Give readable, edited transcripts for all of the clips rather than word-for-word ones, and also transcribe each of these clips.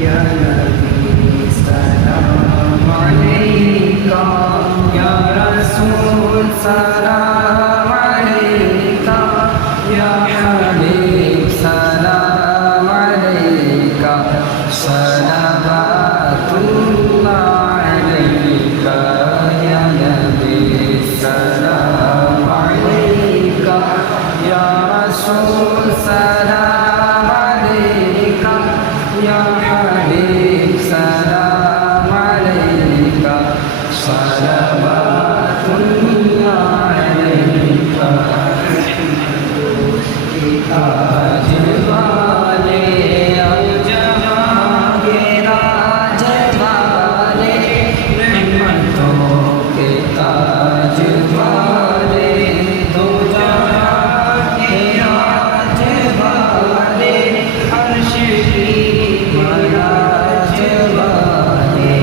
या नबी सलाम अलैका, या रसूल सलाम अलैका, या हबीब सलाम अलैका, सलावतुल्लाह अलैका, या नबी सलाम अलैका, या रसूल सलाम अलैका, या हबीब सलाम अलैका, सलावतुल्लाह अलैका। ताज वाले और जहां के राज वाले, रहमतों के ताज वाले, दो जहां के राज वाले, अर्श की महाराज वाले,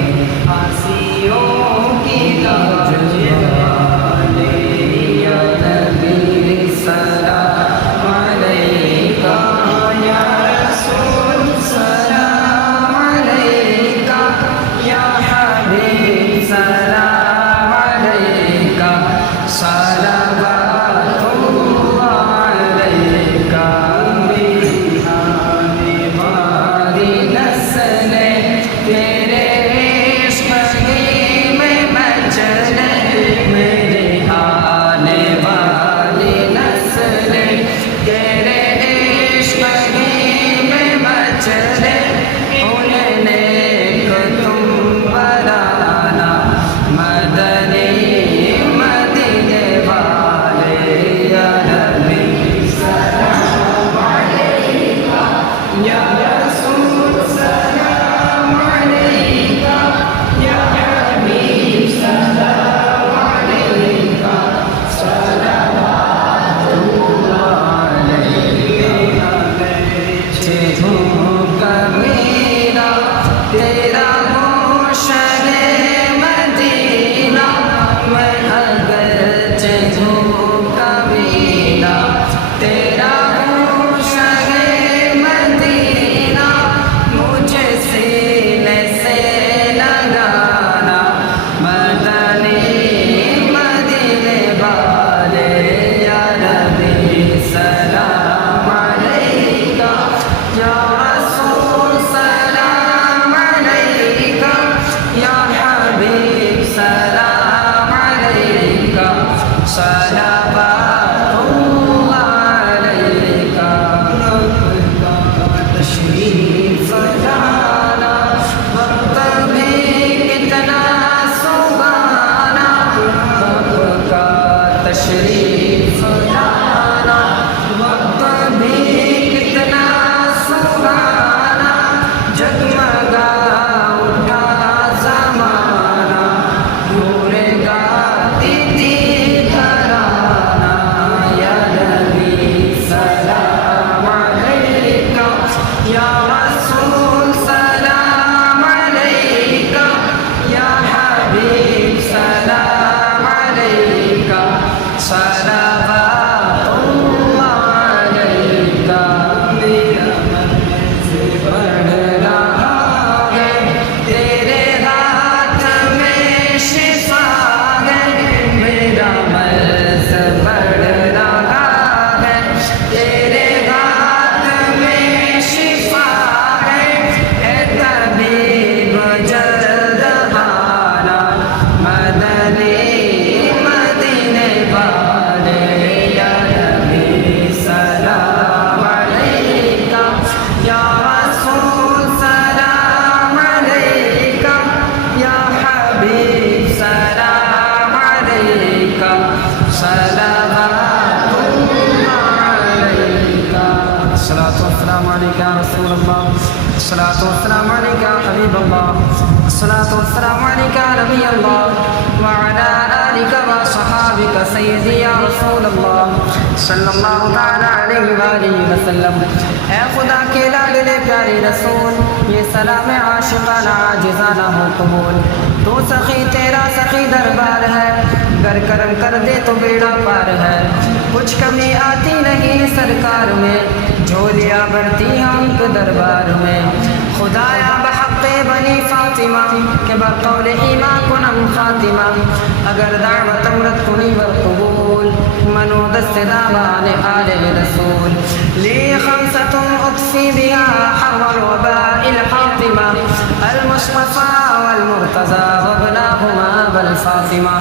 आसियों की ताज वाले, या नबी सलाम अलैका, या रसूल सलाम अलैका, या हबीब सलाम अलैका, सलावतुल्लाह अलैका। मेरी आने वाली नस्लें तेरे इश्क में मचले, मेरे आने वाली नस्लें तेरे इश्क में मचले, उन्हें को तुम बनाना मदनी मदीने वाले, या नबी सलाम अलैका, या रसूल सलाम अलैका, या हबीब सलाम अलैका, सलावतुल्लाह अलैका। झूमका मेरा तेरा मोशरे मदीना, मैं अगर झूमका मेरा तेरा मोशरे मदीना, मुझे सीने से लगाना मदनी मदीने वाले, या नबी सलाम अलैका, या रसूल सलाम अलैका, या हबीब सलाम अलैका, सलावतुल्लाह अलैका। तशरीफ लाना वक्त भी कितना सुहाना, आपका तशरीफ लाना वक्त भी कितना सुहाना, जगमगा उठा ज़माना, नूरे गाती थी घराना, या नबी सलाम अलैका, या रसूल सलाम अलैका, या हबीब सलाम अलैका, सलावतुल्लाह अलैका। मेरा मन से बढ़ रहा है, तेरे हाथ में शिफा है, मेरा मन से बढ़ रहा है, तेरे हाथ में शिफा है, ए तबीब जल्द आना मदनी मदीने वाले, या नबी सलाम अलैका, या रसूल सलाम अलैका, या हबीब सलाम अलैका, सलावतुल्लाह अलैका। अस्सलातु वस्सलामु अलैका या रसूल अल्लाह, अस्सलातु वस्सलामु अलैका या हबीब अल्लाह, अस्सलातु वस्सलामु अलैका या नबी अल्लाह, व अला आलिका व सहाबिका सय्यदी या रसूल अल्लाह सल्लल्लाहु तआला अलैहि व आलिहि वसल्लम। ऐ खुदा के लाडले प्यारे रसूल, ये सलाम आशिकाना आजिज़ाना हो कबूल। तो सखी तेरा सखी दरबार है, गर करम कर दे तो बेड़ा पार है। कुछ कमी आती नहीं सरकार में, झोलियाँ भरती हम दरबार में। خدایا بحق بنی فاطمہ کہ بر قول ایما کنم خاتمہ اگر دعوت امرت کنی بر قبول منو دست دامان آل رسول لی خمسة اطفی بها حر الوباء الحاطمة المصطفى والمرتضى وابناهما بالفاطمة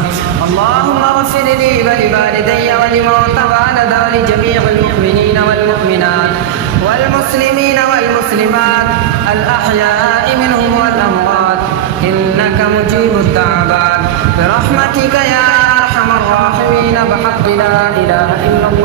اللهم اغفر لي ولوالدي ولموتى والد ولجميع المؤمنين والمؤمنات والمسلمين والمسلمات الأحياء منهم والأموات إنك مجيب الدعوات برحمتك يا أرحم الراحمين بحق لا إله إلا الله